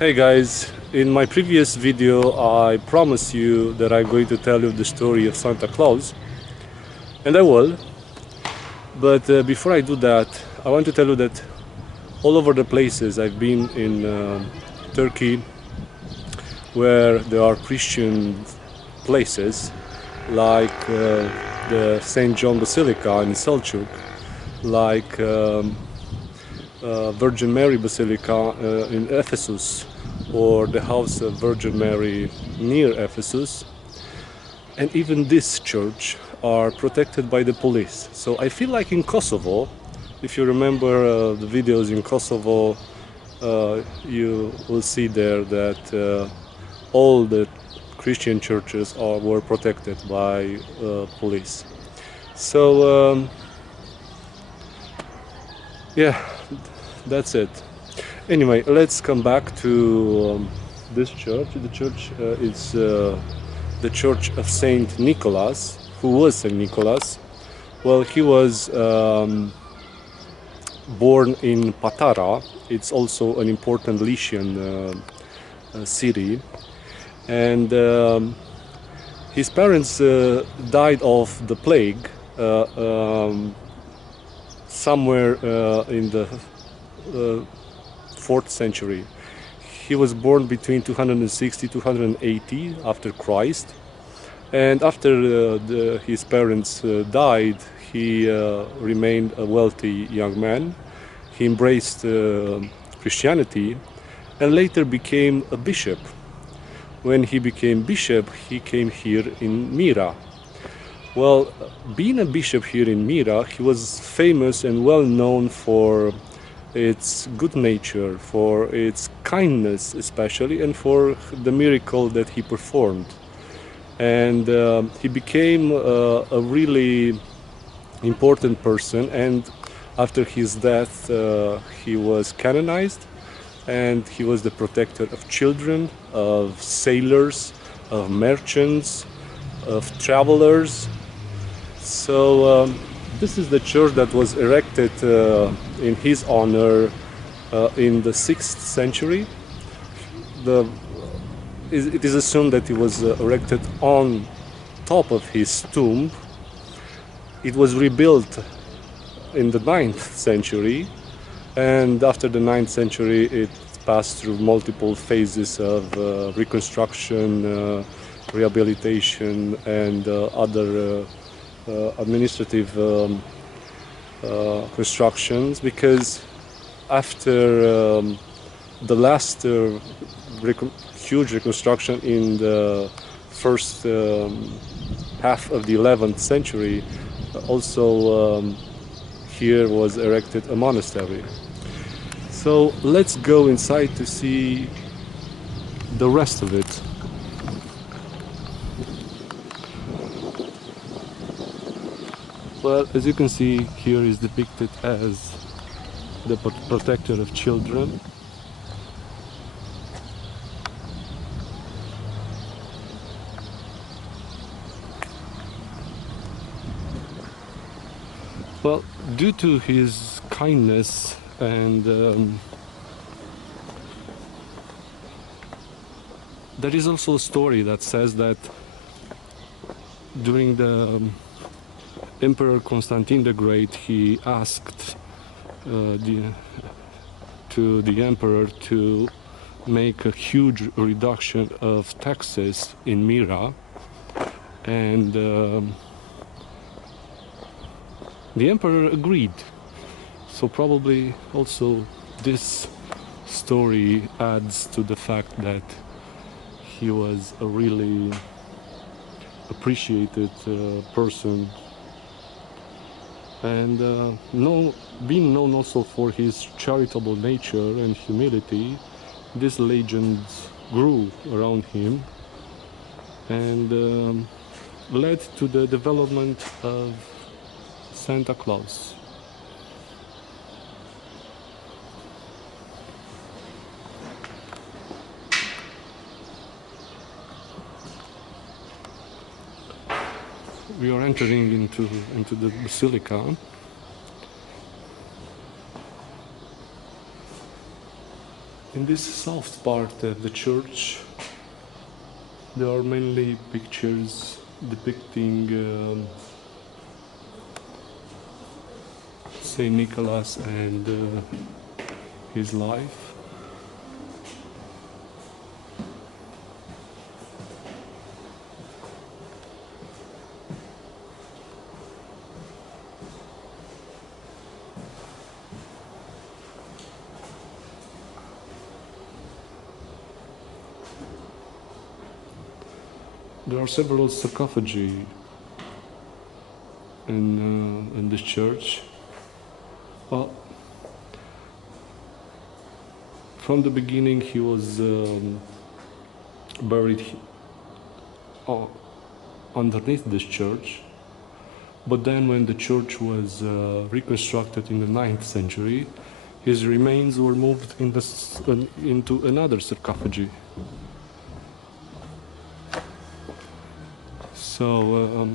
Hey guys, in my previous video I promised you that I'm going to tell you the story of Santa Claus, and I will, but before I do that I want to tell you that all over the places I've been in Turkey where there are Christian places like the St. John Basilica in Selçuk, like Virgin Mary Basilica in Ephesus, or the House of Virgin Mary near Ephesus, and even this church are protected by the police. So I feel like in Kosovo, if you remember the videos in Kosovo, you will see there that all the Christian churches were protected by police. So yeah, that's it. Anyway, let's come back to this church. The church is the Church of Saint Nicholas. Who was Saint Nicholas? Well, he was born in Patara. It's also an important Lycian city, and his parents died of the plague somewhere in the 4th century. He was born between 260 280 after Christ, and after his parents died, he remained a wealthy young man. He embraced Christianity and later became a bishop. When he became bishop, he came here in Mira. Well, being a bishop here in Mira, he was famous and well known for its good nature, for its kindness especially, and for the miracle that he performed. And he became a really important person, and after his death he was canonized, and he was the protector of children, of sailors, of merchants, of travelers. So this is the church that was erected in his honor in the 6th century. It is assumed that it was erected on top of his tomb. It was rebuilt in the 9th century, and after the 9th century it passed through multiple phases of reconstruction, rehabilitation, and other administrative constructions, because after the last huge reconstruction in the first half of the 11th century, also here was erected a monastery. So let's go inside to see the rest of it. Well, as you can see, here is depicted as the protector of children. Well, due to his kindness and there is also a story that says that during the Emperor Constantine the Great, he asked the emperor to make a huge reduction of taxes in Mira, and the emperor agreed. So probably also this story adds to the fact that he was a really appreciated person, and being known also for his charitable nature and humility. This legend grew around him and led to the development of Santa Claus. We are entering into the basilica. In this south part of the church, there are mainly pictures depicting Saint Nicholas and his life. There are several sarcophagi in this church. Well, from the beginning he was buried underneath this church, but then when the church was reconstructed in the 9th century, his remains were moved into another sarcophagi. So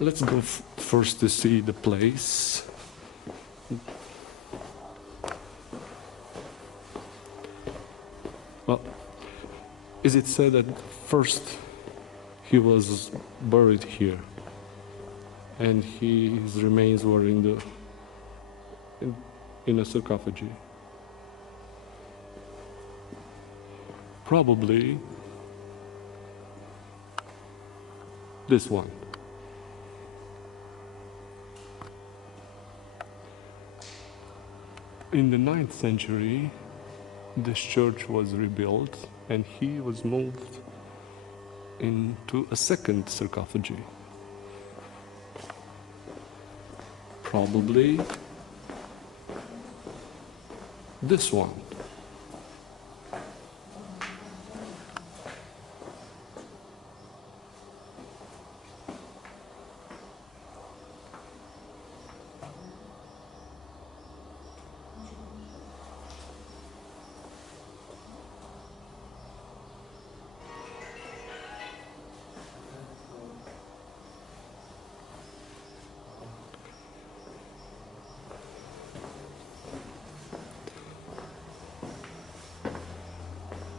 let's go first to see the place. Well, is it said that first he was buried here, and his remains were in a sarcophagi? Probably this one. In the 9th century, this church was rebuilt and he was moved into a second sarcophagi. Probably this one.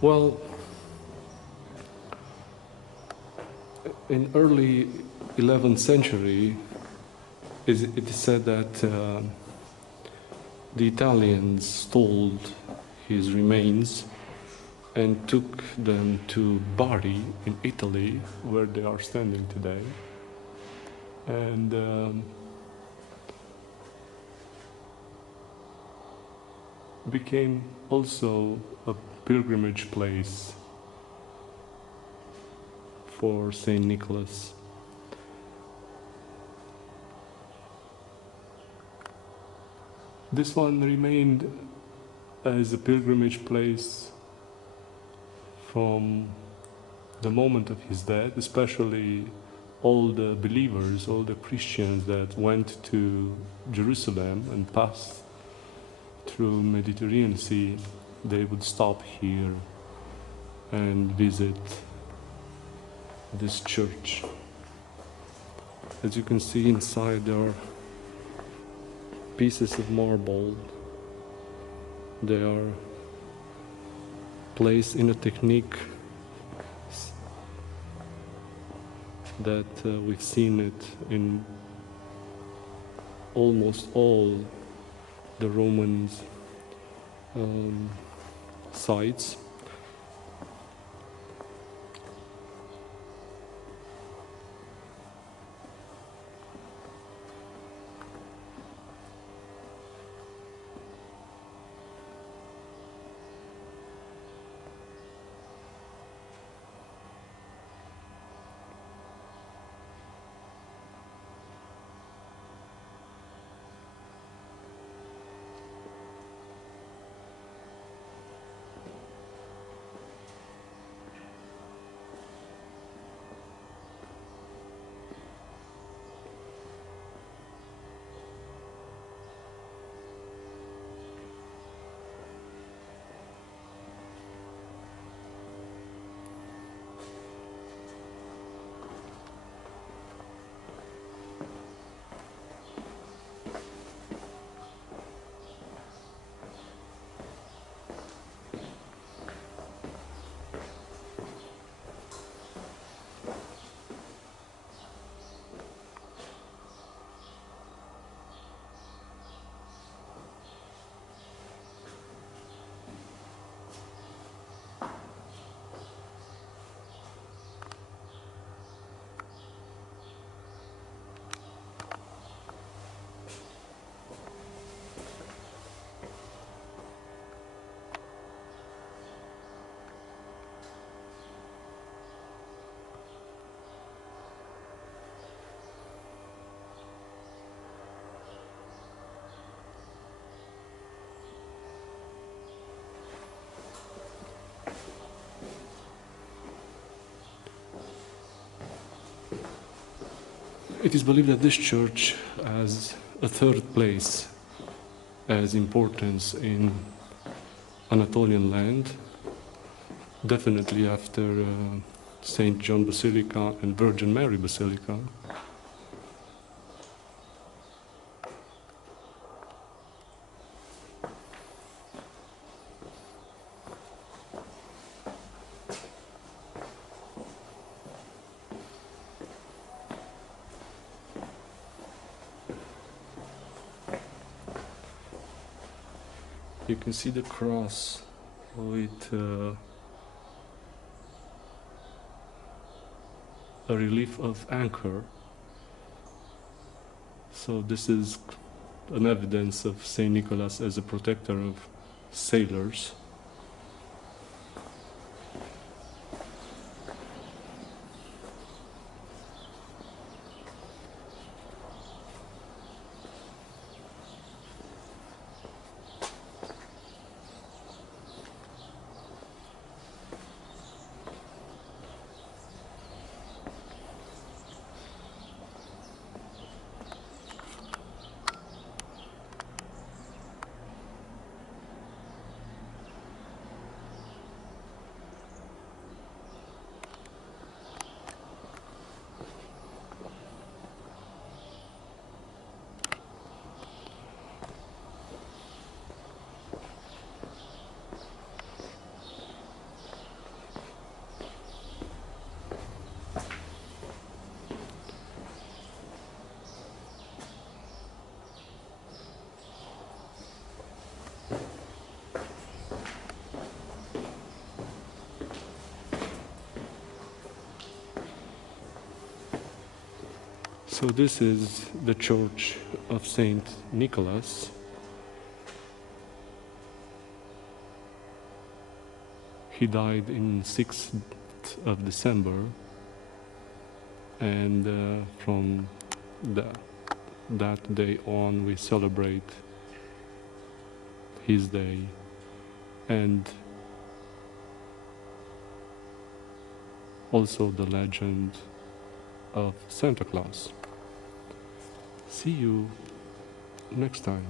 Well, in early 11th century, it is said that the Italians stole his remains and took them to Bari in Italy, where they are standing today. And became also a pilgrimage place for Saint Nicholas. This one remained as a pilgrimage place from the moment of his death, especially all the believers, all the Christians that went to Jerusalem and passed through Mediterranean Sea, they would stop here and visit this church. As you can see inside, there are pieces of marble. They are placed in a technique that we've seen it in almost all the Roman sites. It is believed that this church has a third place as importance in Anatolian land, definitely after St. John Basilica and Virgin Mary Basilica. You can see the cross with a relief of anchor. So this is an evidence of Saint Nicholas as a protector of sailors. So this is the church of Saint Nicholas. He died in 6th of December, and from that day on we celebrate his day and also the legend of Santa Claus. See you next time.